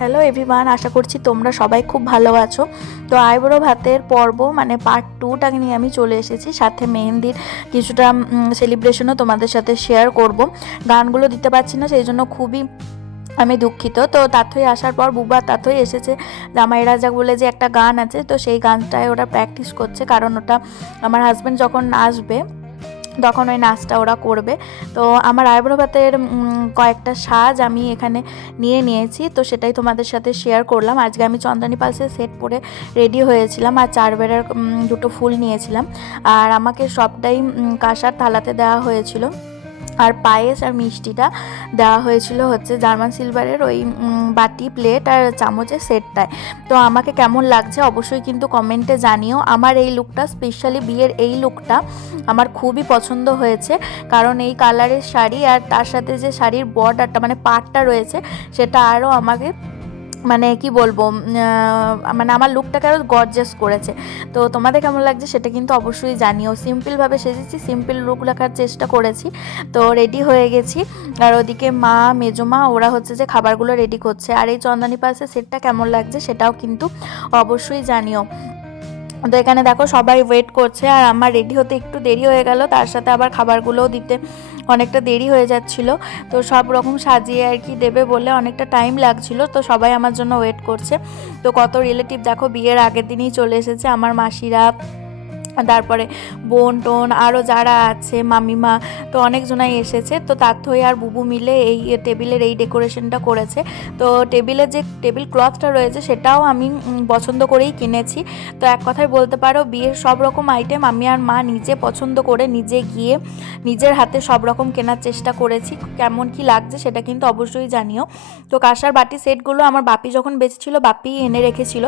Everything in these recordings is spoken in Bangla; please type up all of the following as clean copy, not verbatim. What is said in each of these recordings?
হ্যালো এভরিওয়ান, আশা করছি তোমরা সবাই খুব ভালো আছো। তো আইবুড়ো ভাতের পর্ব মানে পার্ট 2টাকে নিয়ে আমি চলে এসেছি। সাথে মেহেন্দির কিছুটা সেলিব্রেশনও তোমাদের সাথে শেয়ার করব। গানগুলো দিতে পারছি না, সেই জন্য খুবই আমি দুঃখিত। তো তাথই আসার পর বুবা তাথই এসেছে জামাই রাজা বলে যে একটা গান আছে, তো সেই গানটায় ওরা প্র্যাকটিস করছে, কারণ ওটা আমার হাজব্যান্ড যখন আসবে তখন ওই নাচটা ওরা করবে। তো আমার আইবুড়ো ভাতের কয়েকটা সাজ আমি এখানে নিয়েছি, তো সেটাই তোমাদের সাথে শেয়ার করলাম। আজকে আমি চন্দ্রানী পালসের সেট পরে রেডি হয়েছিলাম, আর 4 বেড়ার দুটো ফুল নিয়েছিলাম, আর আমাকে সবটাই কাঁসার থালাতে দেওয়া হয়েছিল। আর পায়েস আর মিষ্টিটা দেওয়া হয়েছিল হচ্ছে জার্মান সিলভারের ওই বাটি, প্লেট আর চামচের সেটটায়। তো আমাকে কেমন লাগছে অবশ্যই কিন্তু কমেন্টে জানিও। আমার এই লুকটা, স্পেশালি বিয়ের এই লুকটা আমার খুবই পছন্দ হয়েছে, কারণ এই কালারের শাড়ি আর তার সাথে যে শাড়ির বর্ডারটা মানে পাড়টা রয়েছে সেটা আরও আমাকে মানে কি বলবো, মানে আমার লুকটাকে আরও গর্জাস করেছে। তো তোমাদের কেমন লাগছে সেটা কিন্তু অবশ্যই জানিও। সিম্পলভাবে সেজেছি, সিম্পল লুক রাখার চেষ্টা করেছি। তো রেডি হয়ে গেছি, আর ওদিকে মা মেজমা ওরা হচ্ছে যে খাবারগুলো রেডি করছে। আর এই চন্দানী পালসের সেটটা কেমন লাগছে সেটাও কিন্তু অবশ্যই জানিও। তো এখানে দেখো সবাই ওয়েট করছে, আর আমার রেডি হতে একটু দেরি হয়ে গেল, তার সাথে আবার খাবারগুলোও দিতে অনেকটা দেরি হয়ে যাচ্ছিল। তো সব রকম সাজিয়ে আর কি দেবে বলে অনেকটা টাইম লাগছিল, তো সবাই আমার জন্য ওয়েট করছে। তো কত রিলেটিভ দেখো বিয়ের আগের দিনই চলে এসেছে, আমার মাসিরা, তারপরে বোন টোন আরও যারা আছে, মামিমা, তো অনেকজনাই এসেছে। তো তাথই আর বুবু মিলে এই টেবিলের এই ডেকোরেশনটা করেছে। তো টেবিলের যে টেবিল ক্লথটা রয়েছে সেটাও আমি পছন্দ করেই কিনেছি। তো এক কথায় বলতে পারো বিয়ের সব রকম আইটেম আমি আর মা নিজে পছন্দ করে নিজে গিয়ে নিজের হাতে সব রকম কেনার চেষ্টা করেছি। কেমন কি লাগছে সেটা কিন্তু অবশ্যই জানিও। তো কাঁসার বাটি সেটগুলো আমার বাপি যখন বেঁচেছিল বাপি এনে রেখেছিল,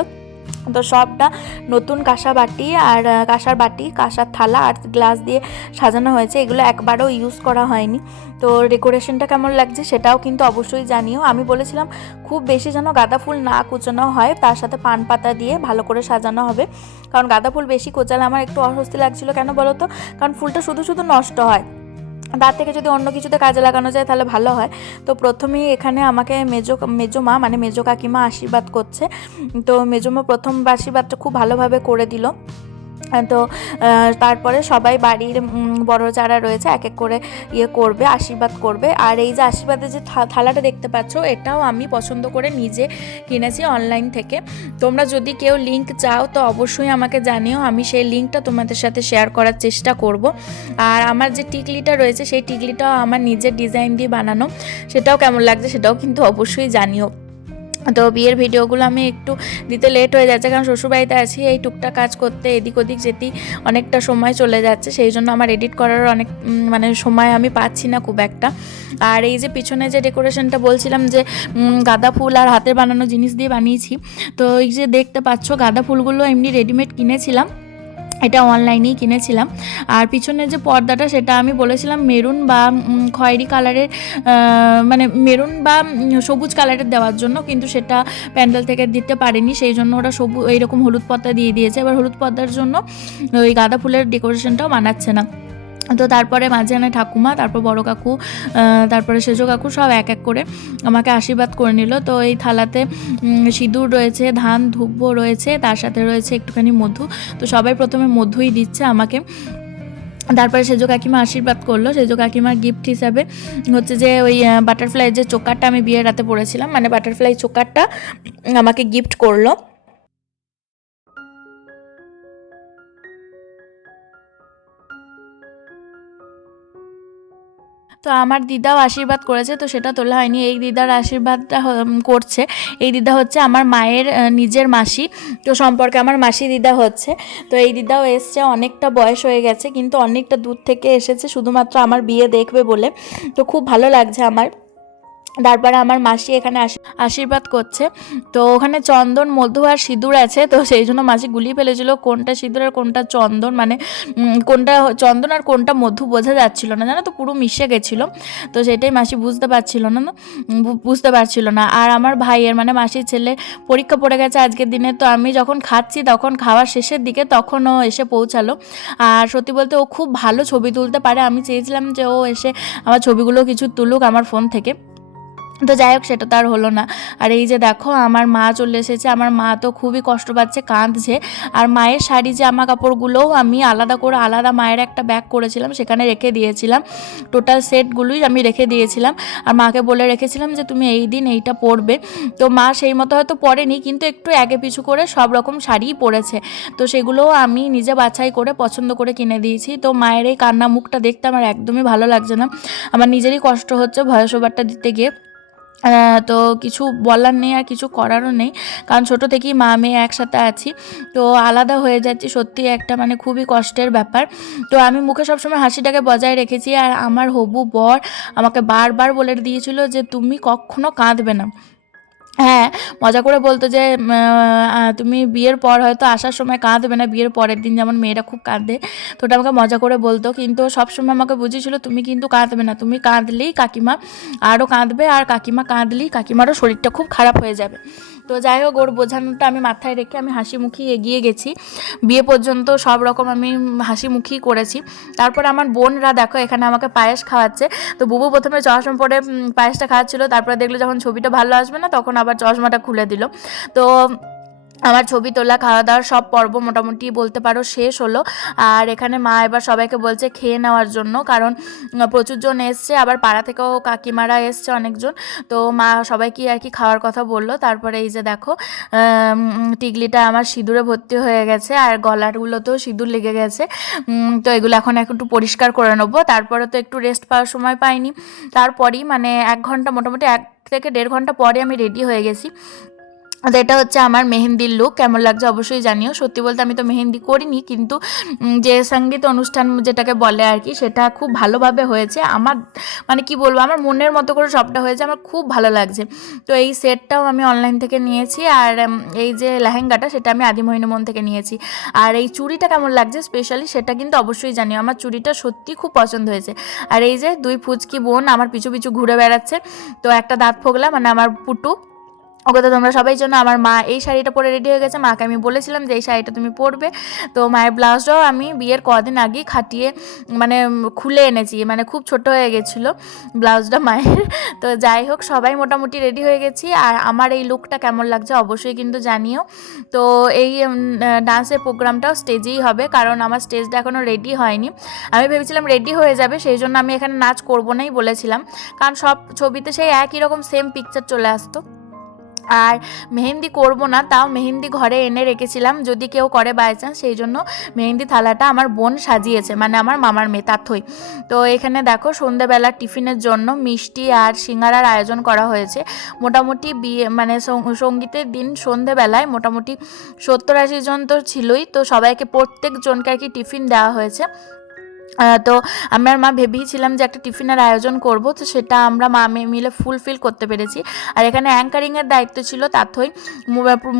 তো সবটা নতুন কাঁসা বাটি আর কাঁসার বাটি, কাঁসার থালা আর গ্লাস দিয়ে সাজানো হয়েছে, এগুলো একবারও ইউজ করা হয়নি। তো ডেকোরেশনটা কেমন লাগছে সেটাও কিন্তু অবশ্যই জানিও। আমি বলেছিলাম খুব বেশি যেন গাঁদা ফুল না কুচানো হয়, তার সাথে পান পাতা দিয়ে ভালো করে সাজানো হবে, কারণ গাঁদা ফুল বেশি কোচালে আমার একটু অস্বস্তি লাগছিল। কেন বলো তো, কারণ ফুলটা শুধু শুধু নষ্ট হয়, তার থেকে যদি অন্য কিছুতে কাজে লাগানো যায় তাহলে ভালো হয়। তো প্রথমেই এখানে আমাকে মেজো মা মানে মেজো কাকিমা আশীর্বাদ করছে। তো মেজো মা প্রথম আশীর্বাদটা খুব ভালোভাবে করে দিল। তো তারপরে সবাই বাড়ির বড় যারা রয়েছে এক এক করে করবে, আশীর্বাদ করবে। আর এই যে আশীর্বাদের যে থালাটা দেখতে পাচ্ছ এটাও আমি পছন্দ করে নিজে কিনেছি অনলাইন থেকে। তোমরা যদি কেউ লিঙ্ক চাও তো অবশ্যই আমাকে জানিও, আমি সেই লিঙ্কটা তোমাদের সাথে শেয়ার করার চেষ্টা করব। আর আমার যে টিকলিটা রয়েছে সেই টিকলিটাও আমার নিজের ডিজাইন দিয়ে বানানো, সেটাও কেমন লাগছে সেটাও কিন্তু অবশ্যই জানিও। তো বিয়ের ভিডিওগুলো আমি একটু দিতে লেট হয়ে যাচ্ছে, কারণ শ্বশুরবাড়িতে আছি, এই টুকটাক কাজ করতে এদিক ওদিক যেতেই অনেকটা সময় চলে যাচ্ছে, সেই জন্য আমার এডিট করার অনেক মানে সময় আমি পাচ্ছি না খুব একটা। আর এই যে পিছনে যে ডেকোরেশনটা বলছিলাম যে গাঁদা ফুল আর হাতের বানানো জিনিস দিয়ে বানিয়েছি, তো এই যে দেখতে পাচ্ছ গাঁদা ফুলগুলো এমনি রেডিমেড কিনেছিলাম, এটা অনলাইনেই কিনেছিলাম। আর পিছনের যে পর্দাটা সেটা আমি বলেছিলাম মেরুন বা খয়েরি কালারের, মানে মেরুন বা সবুজ কালারের দেওয়ার জন্য, কিন্তু সেটা প্যান্ডেল থেকে দিতে পারেনি, সেই জন্য ওরা এইরকম হলুদ পর্দা দিয়ে দিয়েছে। এবার হলুদ পর্দার জন্য ওই গাঁদা ফুলের ডেকোরেশনটাও বানাচ্ছে না। তো তারপরে মাঝখানে ঠাকুমা, তারপর বড় কাকু, তারপরে সেজো কাকু সব এক এক করে আমাকে আশীর্বাদ করে নিল। তো এই থালাতে সিঁদুর রয়েছে, ধান ধূপ রয়েছে, তার সাথে রয়েছে একটুখানি মধু। তো সবাই প্রথমে মধুই দিচ্ছে আমাকে। তারপরে সেজো কাকিমা আশীর্বাদ করলো। সেজো কাকিমার গিফট হিসাবে হচ্ছে যে ওই বাটারফ্লাই যে চোকারটা আমি বিয়ের রাতে পরেছিলাম, মানে বাটারফ্লাই চোকারটা আমাকে গিফট করলো। তো আমার দিদাও আশীর্বাদ করেছে, তো সেটা তোলা হয়নি। এই দিদার আশীর্বাদটা করছে, এই দিদা হচ্ছে আমার মায়ের নিজের মাসি, তো সম্পর্কে আমার মাসি দিদা হচ্ছে। তো এই দিদাও এসছে, অনেকটা বয়স হয়ে গেছে, কিন্তু অনেকটা দূর থেকে এসেছে শুধুমাত্র আমার বিয়ে দেখবে বলে। তো খুব ভালো লাগছে আমার। তারপরে আমার মাসি এখানে আশীর্বাদ করছে। তো ওখানে চন্দন, মধু আর সিঁদুর আছে, তো সেই জন্য মাসি গুলিয়ে ফেলেছিল কোনটা সিঁদুর আর কোনটা চন্দন, মানে কোনটা চন্দন আর কোনটা মধু বোঝা যাচ্ছিল না, জানো তো, পুরো মিশে গেছিলো। তো সেটাই মাসি বুঝতে পারছিল না। আর আমার ভাইয়ের মানে মাসির ছেলে পরীক্ষা পড়ে গেছে আজকের দিনে, তো আমি যখন খাচ্ছি তখন খাওয়ার শেষের দিকে তখন ও এসে পৌঁছালো। আর সত্যি বলতে ও খুব ভালো ছবি তুলতে পারে, আমি চেয়েছিলাম যে ও এসে আমার ছবিগুলো কিছু তুলুক আমার ফোন থেকে। তো যাই হোক, সেটা তো আর হলো না। আর এই যে দেখো আমার মা চলে এসেছে। আমার মা তো খুবই কষ্ট পাচ্ছে, কাঁদছে। আর মায়ের শাড়ি জামা কাপড়গুলোও আমি আলাদা করে আলাদা মায়ের একটা ব্যাগ করেছিলাম, সেখানে রেখে দিয়েছিলাম। টোটাল সেটগুলোই আমি রেখে দিয়েছিলাম। আর মাকে বলে রেখেছিলাম যে তুমি এই দিন এইটা পরবে। তো মা সেই মতো হয়তো পরেনি, কিন্তু একটু আগে পিছু করে সব রকম শাড়িই পরেছে। তো সেগুলোও আমি নিজে বাছাই করে পছন্দ করে কিনে দিয়েছি। তো মায়ের এই কান্না মুখটা দেখতে আমার একদমই ভালো লাগছে না। আমার নিজেরই কষ্ট হচ্ছে ভয়েস ওভারটা দিতে গিয়ে। তো কিছু বলার নেই আর কিছু করারও নেই, কারণ ছোটো থেকেই মা মেয়ে একসাথে আছি, তো আলাদা হয়ে যাচ্ছি। সত্যি একটা মানে খুবই কষ্টের ব্যাপার। তো আমি মুখে সবসময় হাসিটাকে বজায় রেখেছি। আর আমার হবু বর আমাকে বারবার বলে দিয়েছিল যে তুমি কখনো কাঁদবে না। হ্যাঁ, মজা করে বলতো যে তুমি বিয়ের পর হয়তো আসার সময় কাঁদবে না, বিয়ের পরের দিন যেমন মেয়েরা খুব কাঁদে, তো ওটা আমাকে মজা করে বলতো। কিন্তু সবসময় আমাকে বুঝিয়েছিল তুমি কিন্তু কাঁদবে না, তুমি কাঁদলেই কাকিমা আরও কাঁদবে, আর কাকিমা কাঁদলেই কাকিমারও শরীরটা খুব খারাপ হয়ে যাবে। তো যাই হোক, ওর বোঝানোটা আমি মাথায় রেখে আমি হাসি মুখী এগিয়ে গেছি। বিয়ে পর্যন্ত সব রকম আমি হাসি মুখী করেছি। তারপর আমার বোনরা দেখো এখানে আমাকে পায়েস খাওয়াচ্ছে। তো বুবু প্রথমে চশমা পরে পায়েসটা খাওয়াচ্ছিলো, তারপরে দেখলো যখন ছবিটা ভালো আসবে না, তখন আবার চশমাটা খুলে দিল। তো আমার ছবি তোলা, খাওয়া দাওয়ার সব পর্ব মোটামুটি বলতে পারো শেষ হলো। আর এখানে মা এবার সবাইকে বলছে খেয়ে নেওয়ার জন্য, কারণ প্রচুর জন এসছে, আবার পাড়া থেকেও কাকিমারা এসছে অনেকজন। তো মা সবাইকে আর কি খাওয়ার কথা বললো। তারপরে এই যে দেখো টিকলিটা আমার সিঁদুরে ভর্তি হয়ে গেছে, আর গলারগুলোতেও সিঁদুর লেগে গেছে। তো এগুলো এখন একটু পরিষ্কার করে নেবো। তারপরে তো একটু রেস্ট পাওয়ার সময় পাইনি, তারপরই মানে 1 ঘন্টা, মোটামুটি 1 থেকে 1.5 ঘন্টা পরে আমি রেডি হয়ে গেছি। তো এটা হচ্ছে আমার মেহেন্দির লুক। কেমন লাগছে অবশ্যই জানিও। সত্যি বলতে আমি তো মেহেন্দি করিনি, কিন্তু যে সঙ্গীত অনুষ্ঠান যেটাকে বলে আর কি, সেটা খুব ভালোভাবে হয়েছে। আমার মানে কি বলবো, আমার মনের মতো করে সবটা হয়েছে, আমার খুব ভালো লাগছে। তো এই সেটটাও আমি অনলাইন থেকে নিয়েছি, আর এই যে লেহেঙ্গাটা সেটা আমি আদিমোহিনীমোহন থেকে নিয়েছি। আর এই চুড়িটা কেমন লাগছে স্পেশালি সেটা কিন্তু অবশ্যই জানিও। আমার চুড়িটা সত্যি খুব পছন্দ হয়েছে। আর এই যে 2 ফুচকি বোন আমার পিছু পিছু ঘুরে বেড়াচ্ছে। তো একটা দাঁত ফোগলা মানে আমার পুটু, ওকে তো তোমরা সবাই জন্য। আমার মা এই শাড়িটা পরে রেডি হয়ে গেছে, মাকে আমি বলেছিলাম যে এই শাড়িটা তুমি পরবে। তো মায়ের ব্লাউজটাও আমি বিয়ের কদিন আগেই খাটিয়ে মানে খুলে এনেছি, মানে খুব ছোট হয়ে গেছিলো ব্লাউজটা মায়ের। তো যাই হোক, সবাই মোটামুটি রেডি হয়ে গেছি। আর আমার এই লুকটা কেমন লাগছে অবশ্যই কিন্তু জানিও। তো এই ডান্সের প্রোগ্রামটাও স্টেজেই হবে, কারণ আমার স্টেজটা এখনও রেডি হয়নি। আমি ভেবেছিলাম রেডি হয়ে যাবে, সেই জন্য আমি এখানে নাচ করবো নাই বলেছিলাম, কারণ সব ছবিতে সেই একই রকম সেম পিকচার চলে আসতো। আর মেহেন্দি করব না, তাও মেহেন্দি ঘরে এনে রেখেছিলাম যদি কেউ করে বাই চান্স, সেই জন্য মেহেন্দি থালাটা আমার বোন সাজিয়েছে, মানে আমার মামার মেয়ে তাথই। তো এখানে দেখো সন্ধ্যেবেলার টিফিনের জন্য মিষ্টি আর সিঙ্গারার আয়োজন করা হয়েছে। মোটামুটি বিয়ে মানে সঙ্গীতের দিন সন্ধ্যেবেলায় মোটামুটি 70-80 জন তো ছিলই। তো সবাইকে প্রত্যেকজনকে আর কি টিফিন দেওয়া হয়েছে। তো আমার মা ভেবেছিলাম যে একটা টিফিনের আয়োজন করব, তো সেটা আমরা মা মেয়ে মিলে ফুলফিল করতে পেরেছি। আর এখানে অ্যাঙ্কারিংয়ের দায়িত্ব ছিল তাথই।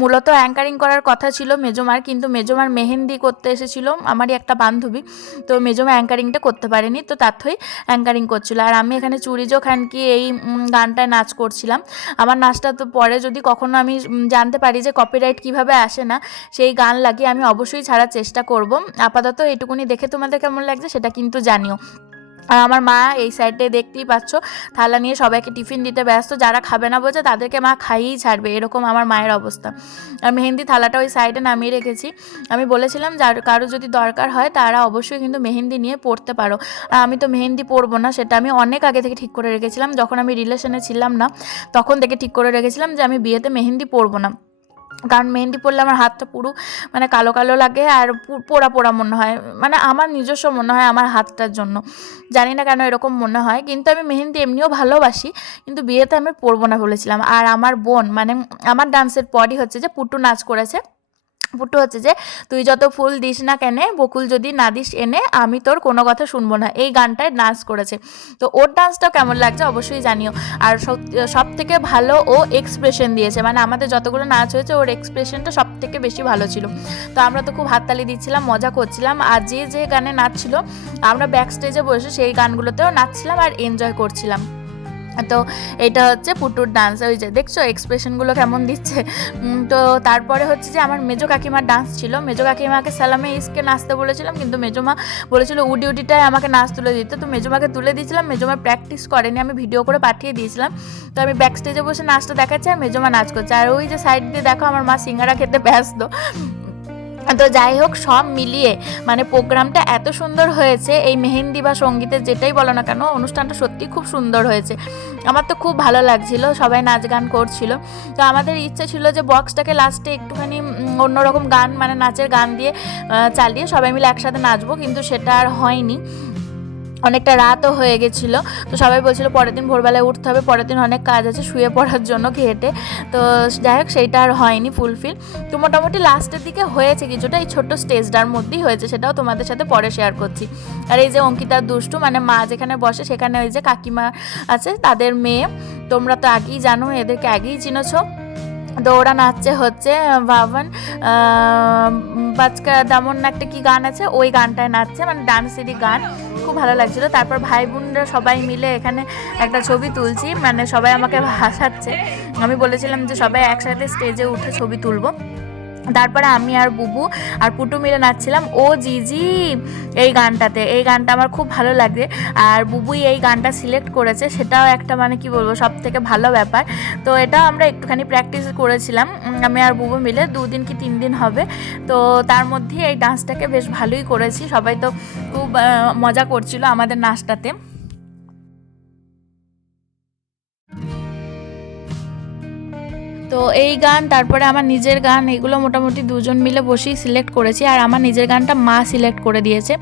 মূলত অ্যাঙ্কারিং করার কথা ছিল মেজমার, কিন্তু মেজমার মেহেন্দি করতে এসেছিল আমারই একটা বান্ধবী, তো মেজমা অ্যাঙ্কারিংটা করতে পারেনি, তো তাথই অ্যাঙ্কারিং করছিল। আর আমি এখানে চুড়িজো খানকি এই গানটায় নাচ করছিলাম। আমার নাচটা তো পরে যদি কখনো আমি জানতে পারি যে কপিরাইট কিভাবে আসে না, সেই গান লাগিয়ে আমি অবশ্যই ছাড়ার চেষ্টা করব। আপাতত এইটুকুনি দেখে তোমাদের কেমন লাগছে সেটা কিন্তু জানিও। আর আমার মা এই সাইডে দেখতেই পাচ্ছ থালা নিয়ে সবাইকে টিফিন দিতে ব্যস্ত, যারা খাবে না বলছে তাদেরকে মা খাইয়েই ছাড়বে, এরকম আমার মায়ের অবস্থা। আর মেহেন্দি থালাটা ওই সাইডে নামিয়ে রেখেছি। আমি বলেছিলাম যার কারো যদি দরকার হয় তারা অবশ্যই কিন্তু মেহেন্দি নিয়ে পড়তে পারো। আর আমি তো মেহেন্দি পরবো না, সেটা আমি অনেক আগে থেকে ঠিক করে রেখেছিলাম। যখন আমি রিলেশনে ছিলাম না তখন থেকে ঠিক করে রেখেছিলাম যে আমি বিয়েতে মেহেন্দি পরবো না, কারণ মেহেন্দি পরলে আমার হাতটা পুরো মানে কালো কালো লাগে, আর পোড়া পোড়া মনে হয়, মানে আমার নিজস্ব মনে হয় আমার হাতটার জন্য, জানি না কেন এরকম মনে হয়। কিন্তু আমি মেহেন্দি এমনিও ভালোবাসি, কিন্তু বিয়েতে আমি পরবো না বলেছিলাম। আর আমার বোন মানে আমার ডান্সের পরই হচ্ছে যে পুটু নাচ করেছে। পুটু হচ্ছে যে তুই যত ফুল দিস না কেনে, বকুল যদি না দিস এনে, আমি তোর কোনো কথা শুনবো না, এই গানটায় ডান্স করেছে। তো ওর ডান্সটাও কেমন লাগছে অবশ্যই জানিও। আর সব থেকে ভালো ও এক্সপ্রেশন দিয়েছে, মানে আমাদের যতগুলো নাচ হয়েছে ওর এক্সপ্রেশনটা সব থেকে বেশি ভালো ছিল। তো আমরা তো খুব হাততালি দিচ্ছিলাম, মজা করছিলাম। আর যে যে গানে নাচছিল আমরা ব্যাক স্টেজে বসে সেই গানগুলোতেও নাচছিলাম আর এনজয় করছিলাম। তো এটা হচ্ছে পুটুর ডান্স। ওই যে দেখছো এক্সপ্রেশনগুলো কেমন দিচ্ছে। তো তারপরে হচ্ছে যে আমার মেজো কাকিমার ডান্স ছিল। মেজো কাকিমাকে সালামে ইসকে নাচতে বলেছিলাম, কিন্তু মেজোমা বলেছিল উডি উডিটায় আমাকে নাচ তুলে দিতে। তো মেজোমাকে তুলে দিয়েছিলাম, মেজোমা প্র্যাকটিস করেনি, আমি ভিডিও করে পাঠিয়ে দিয়েছিলাম। তো আমি ব্যাক স্টেজে বসে নাচটা দেখাচ্ছি আর মেজোমা নাচ করছে। আর ওই যে সাইড দিয়ে দেখো আমার মা সিঙ্গারা খেতে ব্যস্ত। তো যাই হোক, সব মিলিয়ে মানে প্রোগ্রামটা এত সুন্দর হয়েছে। এই মেহেন্দি বা সঙ্গীতের যেটাই বলো না কেন, অনুষ্ঠানটা সত্যি খুব সুন্দর হয়েছে। আমার তো খুব ভালো লাগছিল, সবাই নাচ গান করছিল। তো আমাদের ইচ্ছে ছিল যে বক্সটাকে লাস্টে একটুখানি অন্যরকম গান মানে নাচের গান দিয়ে চালিয়ে সবাই মিলে একসাথে নাচবো, কিন্তু সেটা আর হয়নি। অনেকটা রাতও হয়ে গেছিলো। তো সবাই বলছিল পরের দিন ভোরবেলায় উঠতে হবে, পরের দিন অনেক কাজ আছে শুয়ে পড়ার জন্য ঘেটে। তো যাই হোক, সেইটা আর হয়নি ফুলফিল। তো মোটামুটি লাস্টের দিকে হয়েছে কিছুটা, এই ছোট্ট স্টেজটার মধ্যেই হয়েছে, সেটাও তোমাদের সাথে পরে শেয়ার করছি। আর এই যে অঙ্কিতার দুষ্টু মানে মা যেখানে বসে সেখানে ওই যে কাকিমা আছে, তাদের মেয়ে। তোমরা তো আগেই জানো, এদেরকে আগেই চিনেছো। তো ওরা নাচছে হচ্ছে ভাবন বাজকা দামন একটা কি গান আছে, ওই গানটায় নাচছে, মানে ডান্সেরই গান। খুব ভালো লাগছিল। তারপর ভাই বোনরা সবাই মিলে এখানে একটা ছবি তুলছি, মানে সবাই আমাকে হাসাচ্ছে। আমি বলেছিলাম যে সবাই একসাথে স্টেজে উঠে ছবি তুলবো। তারপরে আমি আর বুবু আর পুটু মিলে নাচছিলাম ও জিজি এই গানটাতে। এই গানটা আমার খুব ভালো লাগে, আর বুবুই এই গানটা সিলেক্ট করেছে, সেটাও একটা মানে কি বলবো সব থেকে ভালো ব্যাপার। তো এটাও আমরা একটুখানি প্র্যাকটিস করেছিলাম আমি আর বুবু মিলে, 2 দিন কি 3 দিন হবে। তো তার মধ্যে এই ডান্সটাকে বেশ ভালোই করেছি, সবাই তো খুব মজা করছিল আমাদের নাচটাতে। তো এই গান, তারপরে আমার নিজের গান, এগুলো মোটামুটি দুজন মিলে বসেই সিলেক্ট করেছি। আর আমার নিজের গানটা মা সিলেক্ট করে দিয়েছে।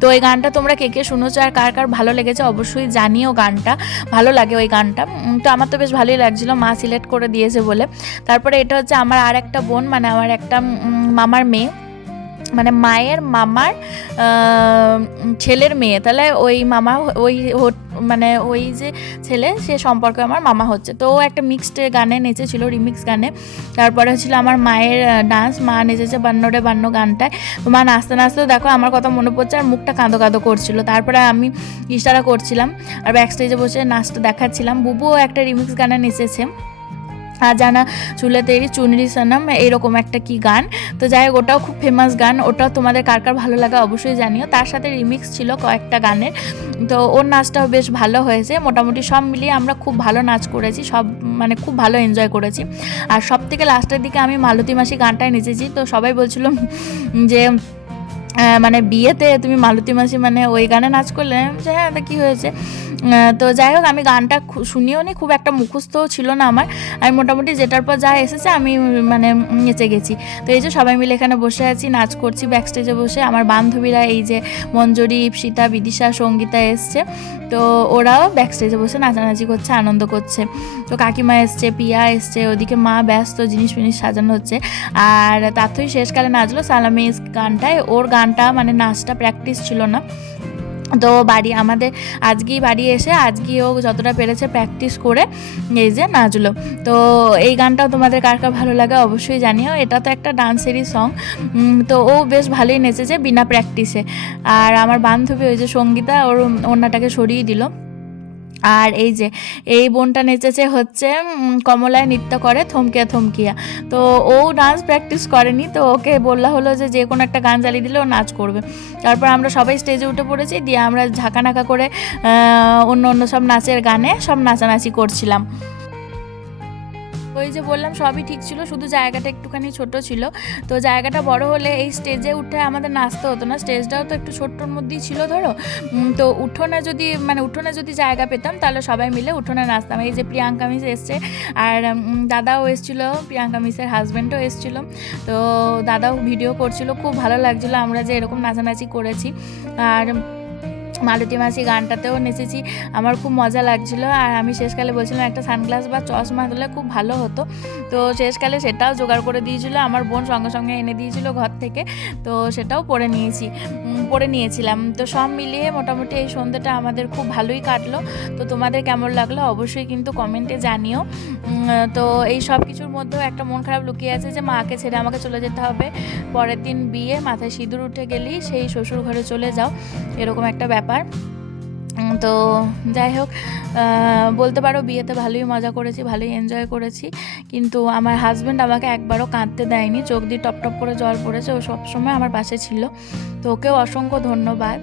তো এই গানটা তোমরা কে কে শুনেছো আর কার কার ভালো লেগেছে অবশ্যই জানিও, গানটা ভালো লাগে ওই গানটা। তো আমার তো বেশ ভালোই লাগছিলো মা সিলেক্ট করে দিয়েছে বলে। তারপরে এটা হচ্ছে আমার আর একটা বোন, মানে আমার একটা মামার মেয়ে, মানে মায়ের মামার ছেলের মেয়ে। তাহলে ওই মামা ওই মানে ওই যে ছেলে সে সম্পর্কে আমার মামা হচ্ছে। তো ও একটা মিক্সড গানে নেচেছিল, রিমিক্স গানে। তারপরে হচ্ছিল আমার মায়ের ডান্স, মা নেচেছে বান্নরে বান্ন গানটায়। তো মা নাচতে নাচতেও দেখো আমার কথা মনে পড়ছে আর মুখটা কাঁদো কাঁদো করছিল। তারপরে আমি ইশারা করছিলাম আর ব্যাক স্টেজে বসে নাচটা দেখাচ্ছিলাম। বুবুও একটা রিমিক্স গানে নেচেছে, জানা চুলে তেরি চুনরি সনম, এরকম একটা কি গান। তো যাই হোক, ওটাও খুব ফেমাস গান, ওটাও তোমাদের কার কার ভালো লাগে অবশ্যই জানিও। তার সাথে রিমিক্স ছিল কয়েকটা গানের। তো ওর নাচটাও বেশ ভালো হয়েছে। মোটামুটি সব মিলিয়ে আমরা খুব ভালো নাচ করেছি, সব মানে খুব ভালো এনজয় করেছি। আর সব থেকে লাস্টের দিকে আমি মালতী মাসি গানটায় নেচেছি। তো সবাই বলছিল যে মানে বিয়েতে তুমি মালতী মাসি মানে ওই গানে নাচ করলে, যে হ্যাঁ তা কী হয়েছে। তো যাই হোক, আমি গানটা শুনিও নি, খুব একটা মুখস্থও ছিল না আমার। আমি মোটামুটি যেটার পর যা এসেছে আমি মানে নেচে গেছি। তো এই যে সবাই মিলে এখানে বসে আছি, নাচ করছি ব্যাক স্টেজে বসে। আমার বান্ধবীরা এই যে মঞ্জরি, ইপসিতা, বিদিশা, সঙ্গীতা এসছে। তো ওরাও ব্যাক স্টেজে বসে নাচানাচি করছে, আনন্দ করছে। তো কাকিমা এসছে, পিয়া এসছে, ওদিকে মা ব্যস্ত জিনিস ফিনিস সাজানো হচ্ছে। আর তাতেই শেষকালে নাচলো সালামিস গানটায়। ওর গানটা মানে নাচটা প্র্যাকটিস ছিল না। তো আমাদের আজকেই বাড়ি এসে আজকেও যতটা পেরেছে প্র্যাকটিস করে এই যে নাচলো। তো এই গানটাও তোমাদের কার কার ভালো লাগে অবশ্যই জানিও। এটা তো একটা ডান্সেরই সং। তো ও বেশ ভালোই নেচেছে বিনা প্র্যাকটিসে। আর আমার বান্ধবী ওই যে সঙ্গীতা, ওর ওড়নাটাকে সরিয়ে দিল। আর এই যে এই বোনটা নেচেছে হচ্ছে কমলায় নৃত্য করে থমকিয়া থমকিয়া। তো ও ডান্স প্র্যাকটিস করেনি, তো ওকে বললা হলো যে কোনো একটা গান চালিয়ে দিলে ও নাচ করবে। তারপর আমরা সবাই স্টেজে উঠে পড়েছি, দিয়ে আমরা ঝাঁকানাকা করে অন্য অন্য সব নাচের গানে সব নাচানাচি করছিলাম। ওই যে বললাম সবই ঠিক ছিল, শুধু জায়গাটা একটুখানি ছোট ছিল। তো জায়গাটা বড় হলে এই স্টেজে উঠে আমাদের নাচতে হতো না, স্টেজটাও তো একটু ছোট্টর মধ্যেই ছিল ধরো। তো উঠোনে যদি জায়গা পেতাম তাহলে সবাই মিলে উঠোনে নাচতাম। এই যে প্রিয়াঙ্কা মিস এসছে, আর দাদাও এসেছিলো, প্রিয়াঙ্কা মিসের হাজব্যান্ডও এসেছিলো। তো দাদাও ভিডিও করছিল, খুব ভালো লাগছিলো আমরা যে এরকম নাচানাচি করেছি। আর মালতী মাসি গানটাতেও নেচেছি, আমার খুব মজা লাগছিলো। আর আমি শেষকালে বলছিলাম একটা সানগ্লাস বা চশমা দিলে খুব ভালো হতো। তো শেষকালে সেটাও জোগাড় করে দিয়েছিলো, আমার বোন সঙ্গে সঙ্গে এনে দিয়েছিলো ঘর থেকে। তো সেটাও পরে নিয়েছিলাম। তো সব মিলিয়ে মোটামুটি এই সন্ধ্যাটা আমাদের খুব ভালোই কাটলো। তো তোমাদের কেমন লাগলো অবশ্যই কিন্তু কমেন্টে জানিও। তো এই সব কিছুর মধ্যেও একটা মন খারাপ লুকিয়ে আছে যে মাকে ছেড়ে আমাকে চলে যেতে হবে। পরের দিন বিয়ে, মাথায় সিঁদুর উঠে গেলেই সেই শ্বশুর ঘরে চলে যাও, এরকম একটা ব্যাপার। তো যাই হোক, বলতে পারো বিয়েতে ভালোই মজা করেছি, ভালোই এনজয় করেছি, কিন্তু আমার হাজব্যান্ড আমাকে একবারও কাঁদতে দেয়নি, চোখ দিয়ে টপ টপ করে জল পড়েছে, ও সবসময় আমার পাশে ছিল, তো ওকেও অসংখ্য ধন্যবাদ।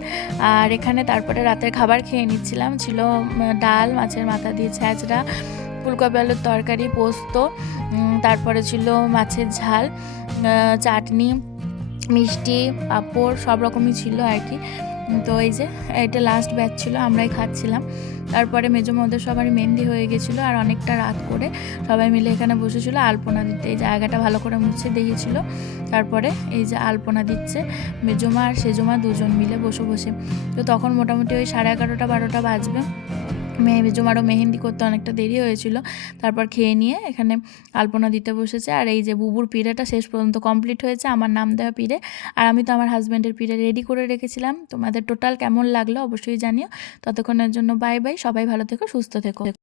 আর এখানে তারপরে রাতের খাবার খেয়ে নিচ্ছিলাম, ছিল ডাল, মাছের মাথা দিয়ে ছ্যাঁচড়া, ফুলকপি আলুর তরকারি, পোস্ত, তারপরে ছিল মাছের ঝাল, চাটনি, মিষ্টি, পাঁপড়, সব রকমই ছিল আর কি। তো এই যে এটা লাস্ট ব্যাচ ছিল, আমরাই খাচ্ছিলাম। তারপরে মেজো মধ্যে সবারই মেহেন্দি হয়ে গেছিলো, আর অনেকটা রাত করে সবাই মিলে এখানে বসেছিল আলপনা দিতে। এই জায়গাটা ভালো করে মুছে দিয়েছিল, তারপরে এই যে আলপনা দিচ্ছে মেজমা আর সেজমা দুজন মিলে বসে বসে। তো তখন মোটামুটি ওই 11:30 12টা বাজবে। মেজমারও মেহেন্দি করতে অনেকটা দেরি হয়েছিল, তারপর খেয়ে নিয়ে এখানে আলপনা দিতে বসেছে। আর এই যে বুবুর পিড়েটা শেষ পর্যন্ত কমপ্লিট হয়েছে, আমার নাম দেওয়া পিড়ে, আর আমি তো আমার হাজব্যান্ডের পিড়ে রেডি করে রেখেছিলাম। তোমাদের টোটাল কেমন লাগলো অবশ্যই জানিও। ততক্ষণের জন্য বাই বাই, সবাই ভালো থেকো, সুস্থ থেকো।